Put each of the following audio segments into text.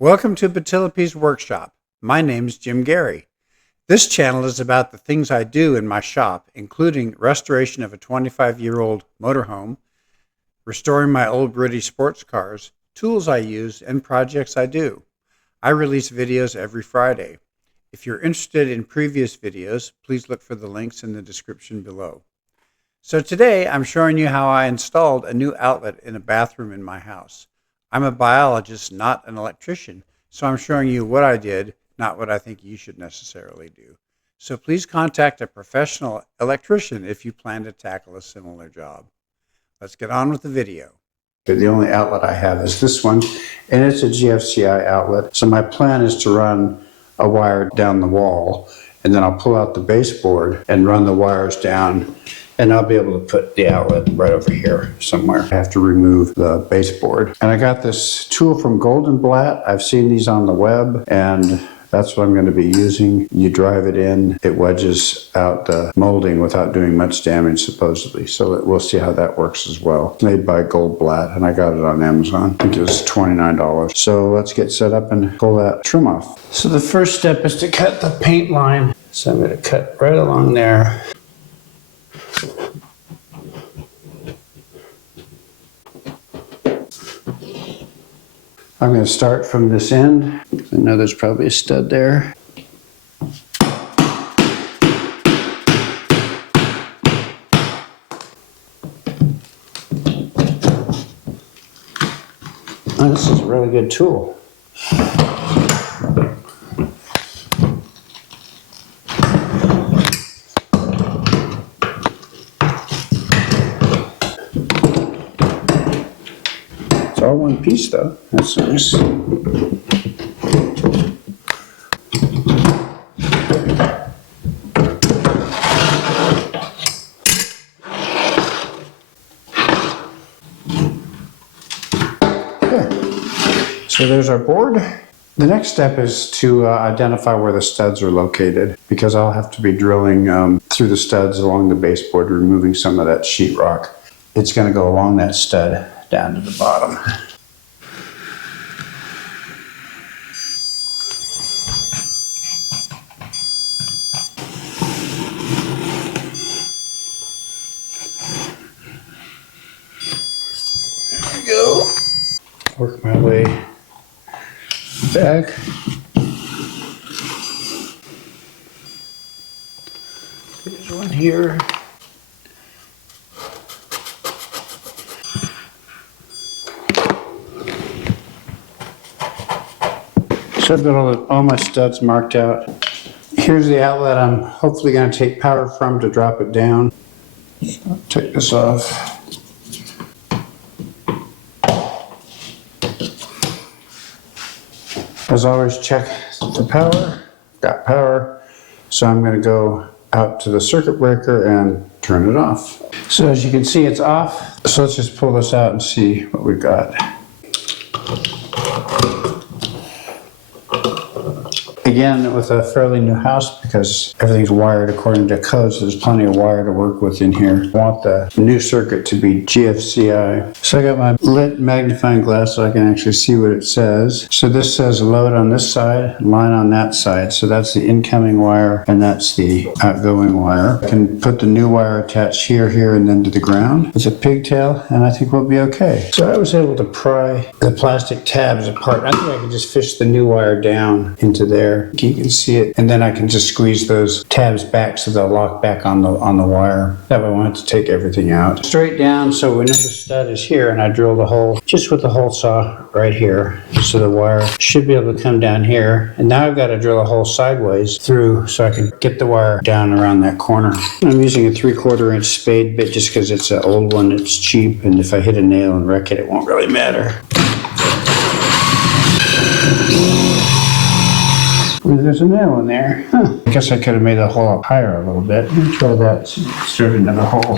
Welcome to Batilapi's Workshop. My name is Jim Gary. This channel is about the things I do in my shop, including restoration of a 25-year-old motorhome, restoring my old British sports cars, tools I use, and projects I do. I release videos every Friday. If you're interested in previous videos, please look for the links in the description below. So today I'm showing you how I installed a new outlet in a bathroom in my house. I'm a biologist, not an electrician, so I'm showing you what I did, not what I think you should necessarily do. So please contact a professional electrician if you plan to tackle a similar job. Let's get on with the video. The only outlet I have is this one, and it's a GFCI outlet. So my plan is to run a wire down the wall, and then I'll pull out the baseboard and run the wires down, and I'll be able to put the outlet right over here somewhere. I have to remove the baseboard. And I got this tool from Goldenblatt. I've seen these on the web, and that's what I'm going to be using. You drive it in, it wedges out the molding without doing much damage, supposedly. So we'll see how that works as well. It's made by Goldblatt, and I got it on Amazon. I think it was $29. So let's get set up and pull that trim off. So the first step is to cut the paint line. So I'm going to cut right along there. I'm going to start from this end. I know there's probably a stud there. Oh, this is a really good tool. It's all one piece though. That's nice. So there's our board. The next step is to identify where the studs are located, because I'll have to be drilling through the studs along the baseboard, removing some of that sheetrock. It's going to go along that stud down to the bottom. There we go. Work my way back. There's one here. So I've got all my studs marked out. Here's the outlet I'm hopefully going to take power from to drop it down. I'll take this off. As always, check the power. Got power. So I'm going to go out to the circuit breaker and turn it off. So as you can see, it's off. So let's just pull this out and see what we've got. Again, with a fairly new house, because everything's wired according to code, so there's plenty of wire to work with in here. I want the new circuit to be GFCI. So I got my lit magnifying glass so I can actually see what it says. So this says load on this side, line on that side. So that's the incoming wire, and that's the outgoing wire. I can put the new wire attached here, and then to the ground with a pigtail, and I think we'll be okay. So I was able to pry the plastic tabs apart. I think I can just fish the new wire down into there. You can see it, and then I can just squeeze those tabs back so they'll lock back on the wire. That way I won't have to take everything out. Straight down, so we know the stud is here, and I drilled a hole just with the hole saw right here. So the wire should be able to come down here. And now I've got to drill a hole sideways through so I can get the wire down around that corner. I'm using a 3/4 inch spade bit just because it's an old one, it's cheap, and if I hit a nail and wreck it, it won't really matter. There's a nail in there. Huh. I guess I could have made the hole up higher a little bit. Let me try that straight into the hole.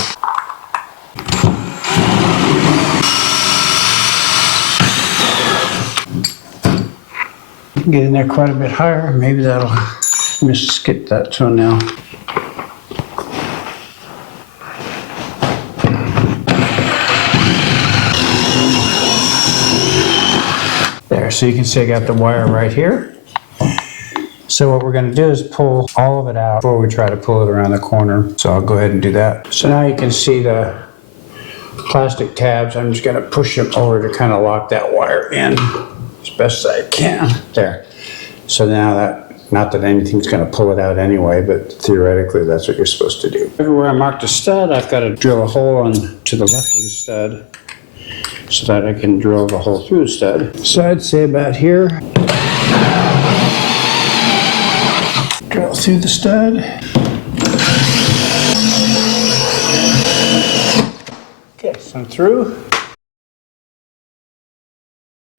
Get in there quite a bit higher. Maybe that'll skip that toenail. There. there. So you can see I got the wire right here. So what we're going to do is pull all of it out before we try to pull it around the corner. So I'll go ahead and do that. So now you can see the plastic tabs. I'm just going to push them over to kind of lock that wire in as best as I can. There. So now that, not that anything's going to pull it out anyway, but theoretically that's what you're supposed to do. Everywhere I marked a stud, I've got to drill a hole on to the left of the stud so that I can drill the hole through the stud. So I'd say about here. Drill through the stud. Okay, so I'm through.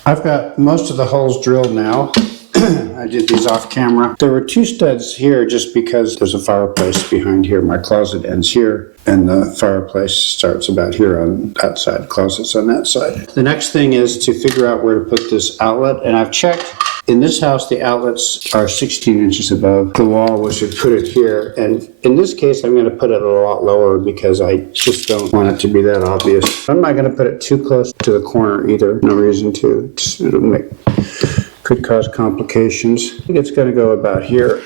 I've got most of the holes drilled now. I did these off camera. There were 2 studs here just because there's a fireplace behind here. My closet ends here and the fireplace starts about here on that side. Closet's on that side. The next thing is to figure out where to put this outlet, and I've checked. In this house, the outlets are 16 inches above the wall, which would put it here. And in this case, I'm going to put it a lot lower because I just don't want it to be that obvious. I'm not going to put it too close to the corner either. No reason to. Could cause complications. I think it's going to go about here.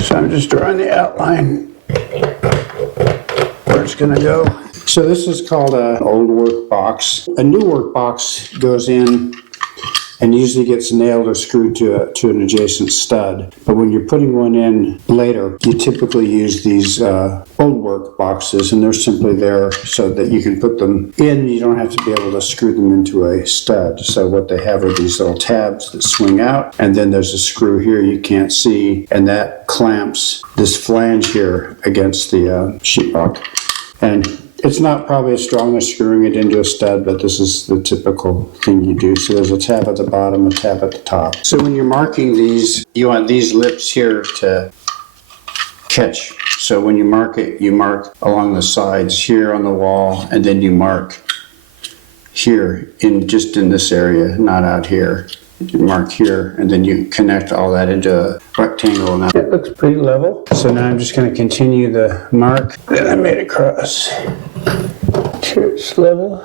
So I'm just drawing the outline where it's going to go. So this is called an old work box. A new work box goes in and usually gets nailed or screwed to an adjacent stud. But when you're putting one in later, you typically use these old work boxes, and they're simply there so that you can put them in. You don't have to be able to screw them into a stud. So what they have are these little tabs that swing out, and then there's a screw here you can't see, and that clamps this flange here against the sheetrock. And it's not probably as strong as screwing it into a stud, but this is the typical thing you do. So there's a tab at the bottom, a tab at the top. So when you're marking these, you want these lips here to catch. So when you mark it, you mark along the sides here on the wall, and then you mark here, just in this area, not out here. You mark here, and then you connect all that into a rectangle. Now it looks pretty level. So now I'm just going to continue the mark that I made across. Here it's level.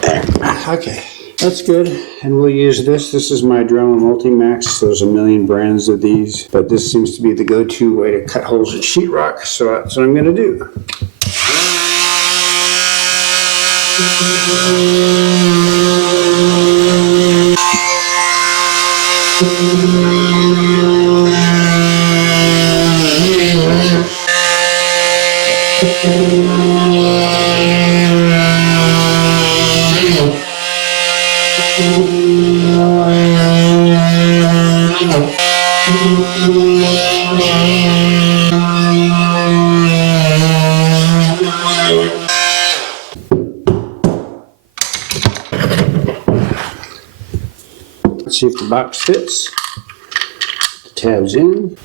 There. Okay, that's good. And we'll use this. This is my Dremel Multimax. There's a million brands of these, but this seems to be the go-to way to cut holes in sheetrock. So that's what I'm going to do. Let's see if the box fits. The tabs in.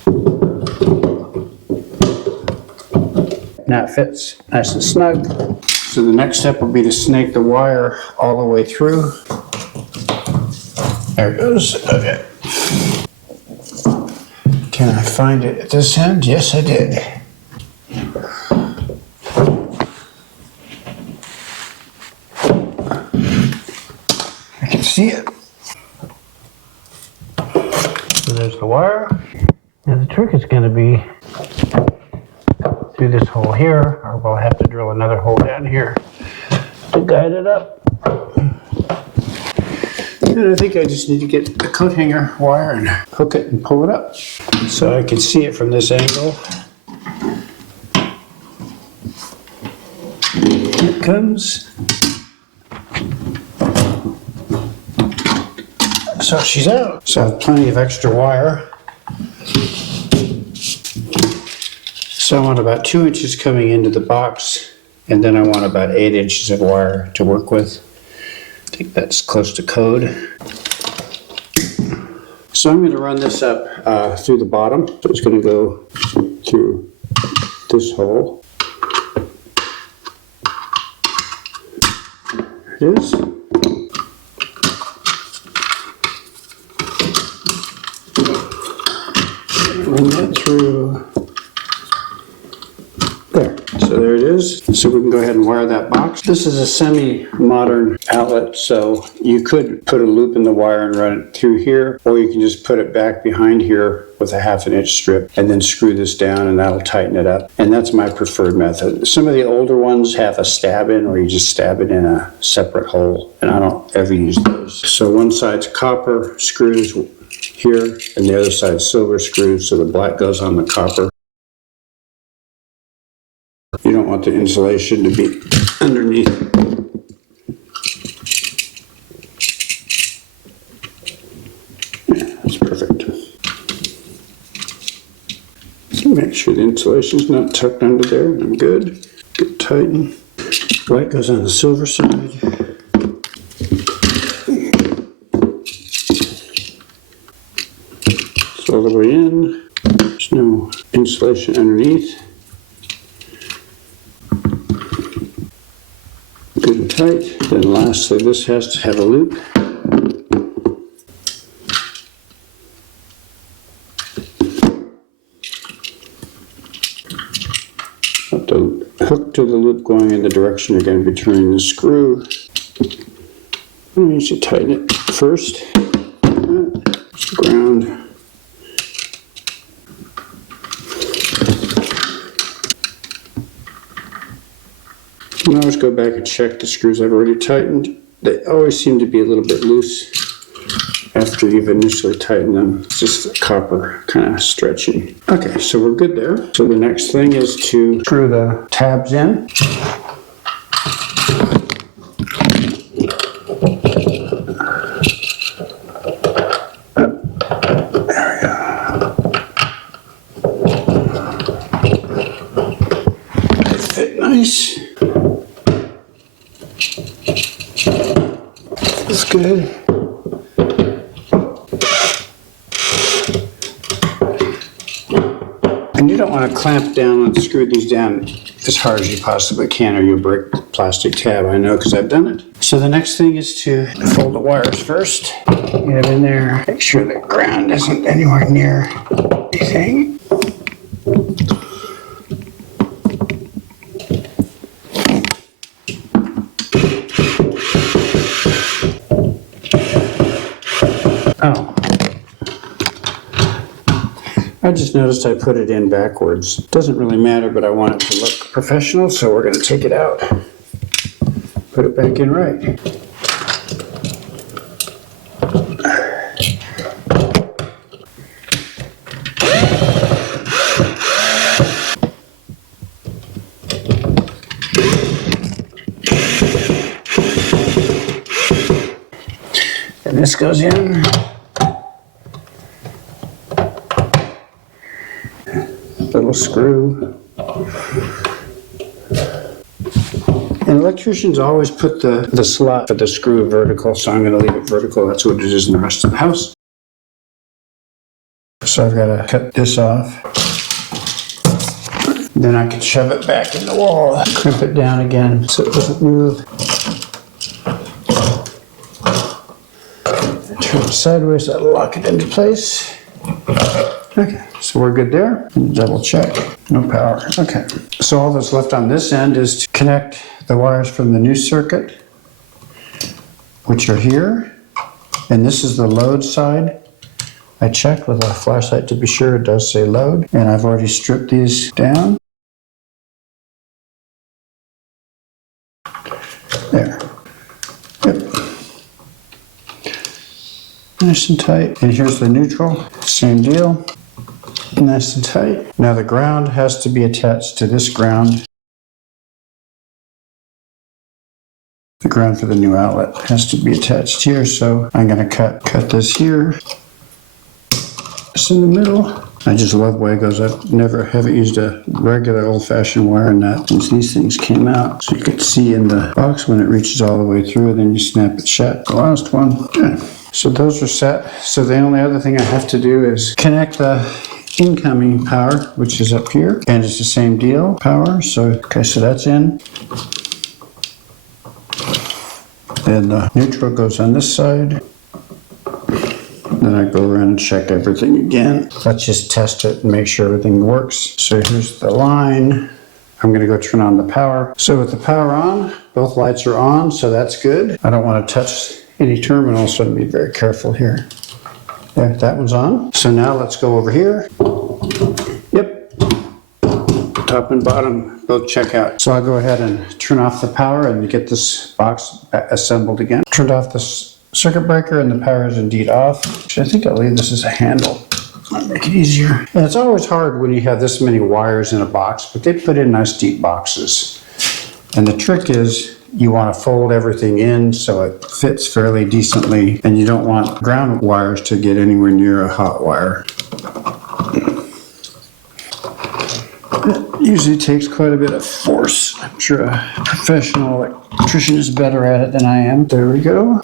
Now it fits nice and snug. So the next step will be to snake the wire all the way through. There it goes. Okay. Can I find it at this end? Yes, I did. I can see it. So there's the wire. Now the trick is going to be through this hole here, or we'll have to drill another hole down here to guide it up. And I think I just need to get a coat hanger wire and hook it and pull it up so I can see it from this angle. Here it comes. So she's out. So I have plenty of extra wire. So I want about 2 inches coming into the box, and then I want about 8 inches of wire to work with. I think that's close to code. So I'm going to run this up through the bottom. So it's going to go through this hole. There it is. So we can go ahead and wire that box. This is a semi-modern outlet, so you could put a loop in the wire and run it through here, or you can just put it back behind here with a 1/2 inch strip and then screw this down and that'll tighten it up. And that's my preferred method. Some of the older ones have a stab in where you just stab it in a separate hole, and I don't ever use those. So one side's copper screws here and the other side's silver screws, so the black goes on the copper. You don't want the insulation to be underneath. Yeah, that's perfect. Make sure the insulation's not tucked under there. I'm good. Get tighten. White goes on the silver side. It's all the way in. There's no insulation underneath. Good and tight. Then lastly, this has to have a loop. Got the hook to the loop going in the direction you're going to be turning the screw. You need to tighten it first. It's the ground. You can always go back and check the screws I've already tightened. They always seem to be a little bit loose after you've initially tightened them. It's just the copper kind of stretching. Okay, so we're good there. So the next thing is to screw the tabs in. There we go. They fit nice. That's good. And you don't want to clamp down and screw these down as hard as you possibly can, or you'll break the plastic tab. I know because I've done it. So the next thing is to fold the wires first. Get it in there. Make sure the ground isn't anywhere near anything. Oh. I just noticed I put it in backwards. Doesn't really matter, but I want it to look professional, so we're going to take it out. Put it back in right. And this goes in. Little screw. And electricians always put the slot for the screw vertical, so I'm going to leave it vertical. That's what it is in the rest of the house. So I've got to cut this off. Then I can shove it back in the wall, crimp it down again so it doesn't move. Turn it sideways, that'll lock it into place. Okay, so we're good there. Double check, no power. Okay, so all that's left on this end is to connect the wires from the new circuit, which are here. And this is the load side. I checked with a flashlight to be sure it does say load. And I've already stripped these down. There. Yep. Nice and tight. And here's the neutral. Same deal. Nice and tight. Now the ground has to be attached to this ground. The ground for the new outlet has to be attached here, so I'm going to cut this here. It's in the middle. I just love the way it goes. Haven't used a regular old-fashioned wire nut since these things came out. So you could see in the box when it reaches all the way through, then you snap it shut. The last one. Okay. So those are set. So the only other thing I have to do is connect the incoming power, which is up here, and it's the same deal, power. So, okay, so that's in. Then the neutral goes on this side. Then I go around and check everything again. Let's just test it and make sure everything works. So here's the line. I'm going to go turn on the power. So with the power on, both lights are on, so that's good. I don't want to touch any terminals, so I'm going to be very careful here. There, that one's on. So now let's go over here. Yep. Top and bottom both check out. So I'll go ahead and turn off the power and get this box assembled again. Turned off the circuit breaker and the power is indeed off. Actually, I think I'll leave this as a handle. Might make it easier. And it's always hard when you have this many wires in a box, but they put in nice deep boxes. And the trick is you want to fold everything in so it fits fairly decently, and you don't want ground wires to get anywhere near a hot wire. It usually takes quite a bit of force. I'm sure a professional electrician is better at it than I am. There we go.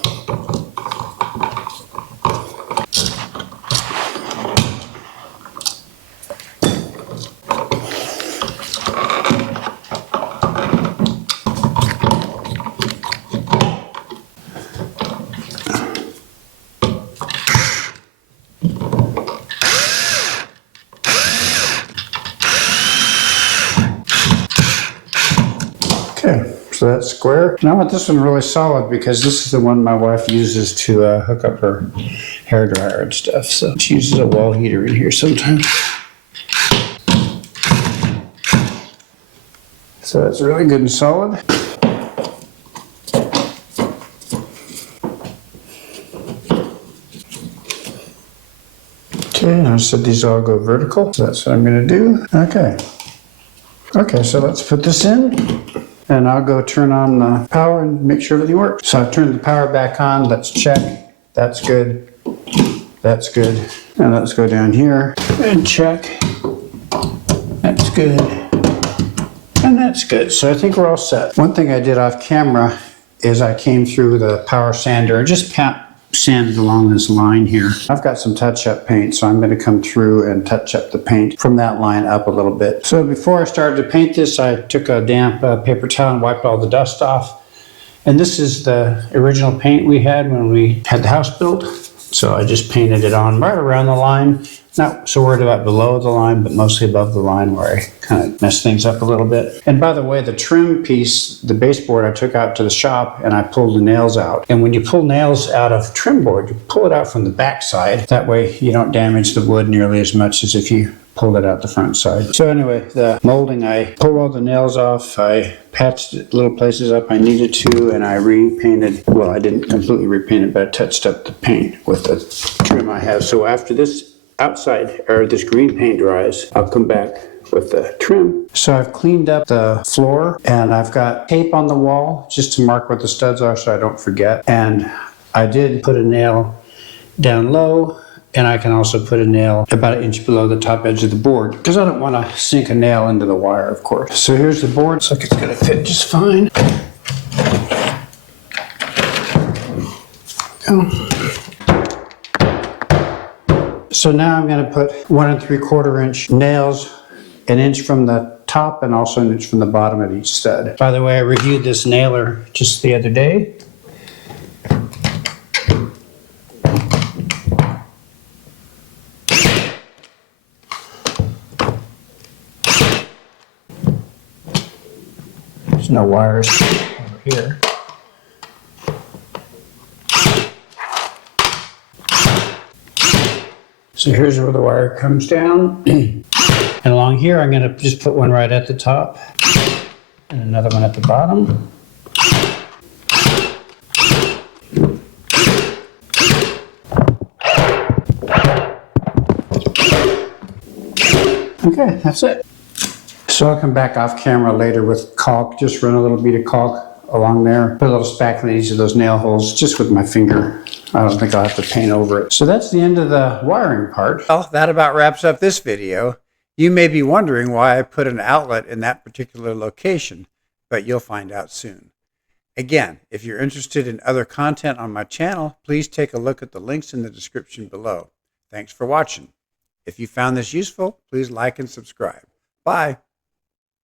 Okay, so that's square. And I want this one really solid because this is the one my wife uses to hook up her hairdryer and stuff. So she uses a wall heater in here sometimes. So that's really good and solid. Okay, and I said these all go vertical, so that's what I'm going to do. Okay. Okay, so let's put this in. And I'll go turn on the power and make sure everything works. So I've turned the power back on. Let's check. That's good. That's good. And let's go down here and check. That's good. And that's good. So I think we're all set. One thing I did off camera is I came through the power sander and just sanded along this line here. I've got some touch-up paint, so I'm going to come through and touch up the paint from that line up a little bit. So before I started to paint this, I took a damp paper towel and wiped all the dust off. And this is the original paint we had when we had the house built. So I just painted it on right around the line. Not so worried about below the line, but mostly above the line where I kind of messed things up a little bit. And by the way, the trim piece, the baseboard, I took out to the shop and I pulled the nails out. And when you pull nails out of trim board, you pull it out from the back side. That way you don't damage the wood nearly as much as if you pulled it out the front side. So anyway, the molding, I pulled all the nails off. I patched little places up I needed to, and I repainted. Well, I didn't completely repaint it, but I touched up the paint with the trim I have. So after this outside, or this green paint dries, I'll come back with the trim. So I've cleaned up the floor and I've got tape on the wall just to mark what the studs are so I don't forget. And I did put a nail down low, and I can also put a nail about an inch below the top edge of the board because I don't want to sink a nail into the wire, of course. So here's the board. Looks like it's going to fit just fine. So now I'm going to put 1 3/4 inch nails, an inch from the top and also an inch from the bottom of each stud. By the way, I reviewed this nailer just the other day. There's no wires over here. So here's where the wire comes down. And along here, I'm going to just put one right at the top and another one at the bottom. Okay, that's it. So I'll come back off camera later with caulk, just run a little bead of caulk along there, put a little spackle in each of those nail holes just with my finger. I don't think I'll have to paint over it. So that's the end of the wiring part. Well, that about wraps up this video. You may be wondering why I put an outlet in that particular location, but you'll find out soon. Again, if you're interested in other content on my channel, please take a look at the links in the description below. Thanks for watching. If you found this useful, please like and subscribe. Bye.